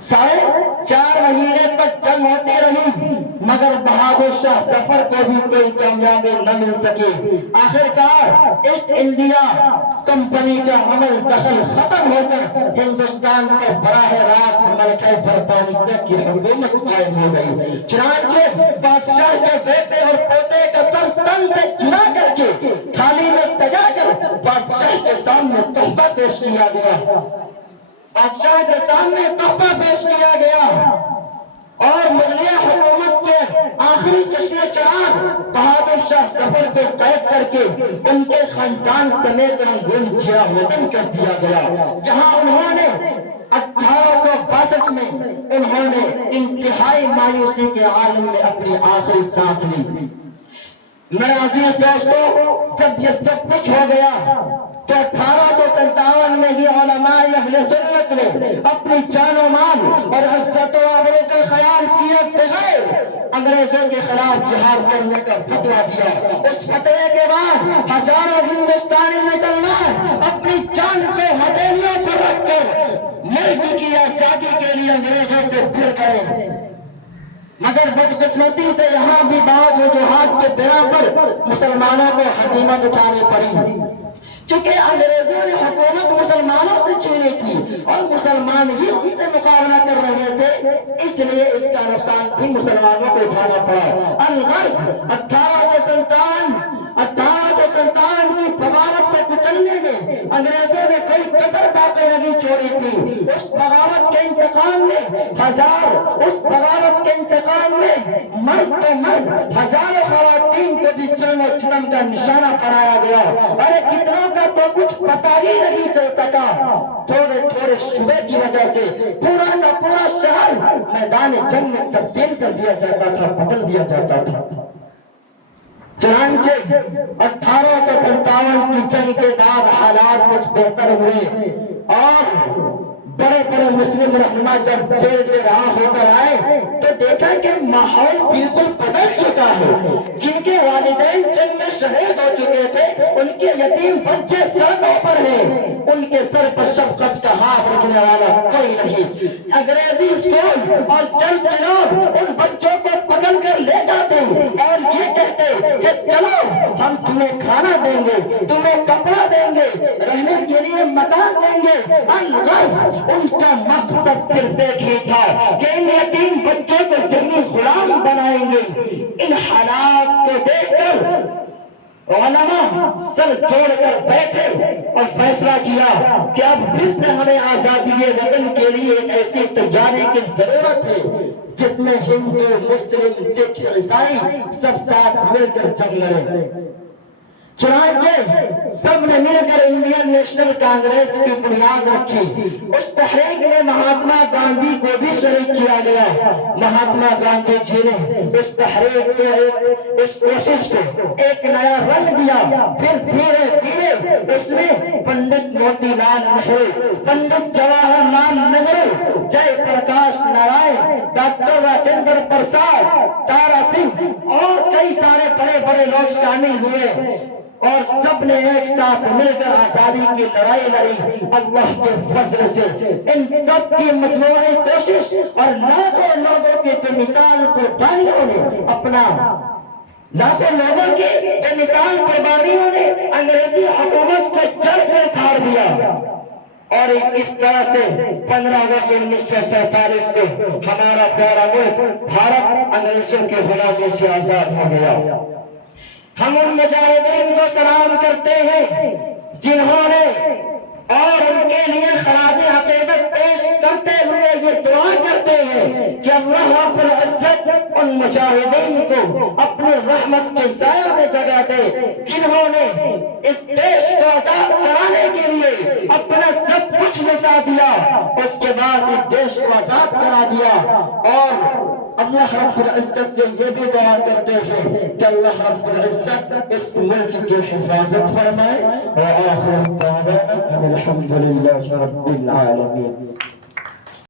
4.5 مہینے تک جنگ ہوتی رہی مگر بہادر شاہ ظفر کو بھی کوئی کامیابی نہ مل سکی۔ آخرکار ایک انڈیا کمپنی کا عمل دخل ختم ہو کر ہندوستان کو براہ راست ملکہ برطانیہ کی حکومت قائم ہو گئی۔ چنانچہ بادشاہ کے بیٹے اور پوتے کا سر تن سے جدا کر کے تھالی میں سجا کر بادشاہ کے سامنے تحفہ پیش کیا گیا۔ بادشاہ کے سامنے تحفہ پیش کیا گیا اور مغلیہ حکومت کے آخری چشم چراغ بہادر شاہ ظفر کو قید کر کے ان کے خاندان سمیت رنگون جیا وطن کر دیا گیا، جہاں انہوں نے 1862 میں انہوں نے انتہائی مایوسی کے عالم میں اپنی آخری سانس لی۔ میرے عزیز دوستو، جب یہ سب کچھ ہو گیا تو 1857 میں ہی علماء اہل سنت نے اپنی جان و مال اور عزت و آبرو کا خیال کیے بغیر انگریزوں کے خلاف جہاد کرنے کا فتویٰ دیا۔ اس فتوے کے بعد ہزاروں ہندوستانی مسلمان اپنی جان کو ہتھیلیوں پر رکھ کر ملک کی آزادی کے لیے انگریزوں سے بھڑ گئے، مگر بدقسمتی سے یہاں بھی بعض وجوہات کے بنا پر مسلمانوں کو ہزیمت اٹھانی پڑی، چونکہ انگریزوں نے حکومت مسلمانوں سے چھینی تھی اور مسلمان ہی ان سے مقابلہ کر رہے تھے، اس لیے اس کا نقصان بھی مسلمانوں کو اٹھانا پڑا۔ الغرض 1857 کی بغاوت کو کچلنے میں انگریزوں نے کوئی کسر باقی نہیں چھوڑی تھی۔ اس بغاوت کے انتقام میں مرد تو مرد ہزاروں خواتین کو بھی ظلم و ستم کا نشانہ قرار گیا۔ ارے کتنوں کا تو کچھ پتہ ہی نہیں چل سکا، تھوڑے شبے کی وجہ سے پورا کا پورا شہر میدان جنگ میں تبدیل کر دیا جاتا تھا، بدل دیا جاتا تھا۔ چنانچہ 1857 کی جنگ کے بعد حالات کچھ بہتر ہوئے اور بڑے بڑے مسلم رہنما جب جیل سے رہا ہو کر آئے تو دیکھا کہ ماحول بالکل بدل چکا ہے۔ جن کے والدین جنگ میں شہید ہو چکے تھے ان کے یتیم بچے سڑکوں پر ہیں، ان کے سر پر شفقت کا ہاتھ رکھنے والا کوئی نہیں۔ انگریزی اسکول اور چرچ کے لوگ ان بچوں کو پکڑ کر لے جاتے اور یہ کہتے کہ چلو ہم تمہیں کھانا دیں گے، تمہیں کپڑا دیں گے، رہنے کے لیے مکان دیں گے۔ الغرض ان کا مقصد صرف ایک ہی تھا کہ ان یتیم بچوں کو ذمہ غلام بنائیں گے۔ ان حالات کو دیکھ کر علماء سر جوڑ کر بیٹھے اور فیصلہ کیا کہ اب پھر سے ہمیں آزادی وطن کے لیے ایک ایسی تیاری کی ضرورت ہے جس میں ہندو، مسلم، سکھ، عیسائی سب ساتھ مل کر جنگ لڑیں۔ چنانچہ سب نے مل کر انڈین نیشنل کانگریس کی بنیاد رکھی۔ اس تحریک میں مہاتما گاندھی کو بھی شریک کیا گیا۔ مہاتما گاندھی جی نے اس تحریک کو اس کوشش کو ایک نیا رنگ دیا، پھر دھیرے دھیرے اس میں پنڈت موتی لال نہرو، پنڈت جواہر لال نہرو، جے پرکاش نارائن، ڈاکٹر راجندر پرساد، تارا سنگھ اور کئی سارے بڑے بڑے لوگ شامل ہوئے اور سب نے ایک ساتھ مل کر آزادی کی لڑائی لڑی۔ اللہ کے فضل سے ان سب کی مجموعی کوشش اور لاکھوں لوگوں کی بے مثال قربانیوں نے انگریزی حکومت کو جڑ سے اکھاڑ دیا اور اس طرح سے 15 اگست 1947 کو ہمارا پیارا ملک بھارت انگریزوں کی غلامی سے آزاد ہو گیا۔ ہم ان مجاہدین کو سلام کرتے ہیں جنہوں نے اور ان کے لیے خراج عقیدت پیش کرتے ہوئے یہ دعا کرتے ہیں کہ اللہ رب العزت ان مجاہدین کو اپنی رحمت کے سایہ میں جگہ دے جنہوں نے اس دیش کو آزاد کرانے کے لیے اپنا سب کچھ لٹا دیا، اس کے بعد اس دیش کو آزاد کرا دیا۔ اور اللہ رب العزت سے یہ بھی دعا کرتے ہیں کہ اللہ رب العزت اس ملک کی حفاظت فرمائے۔ وآخر دعوانا الحمدللہ رب العالمین۔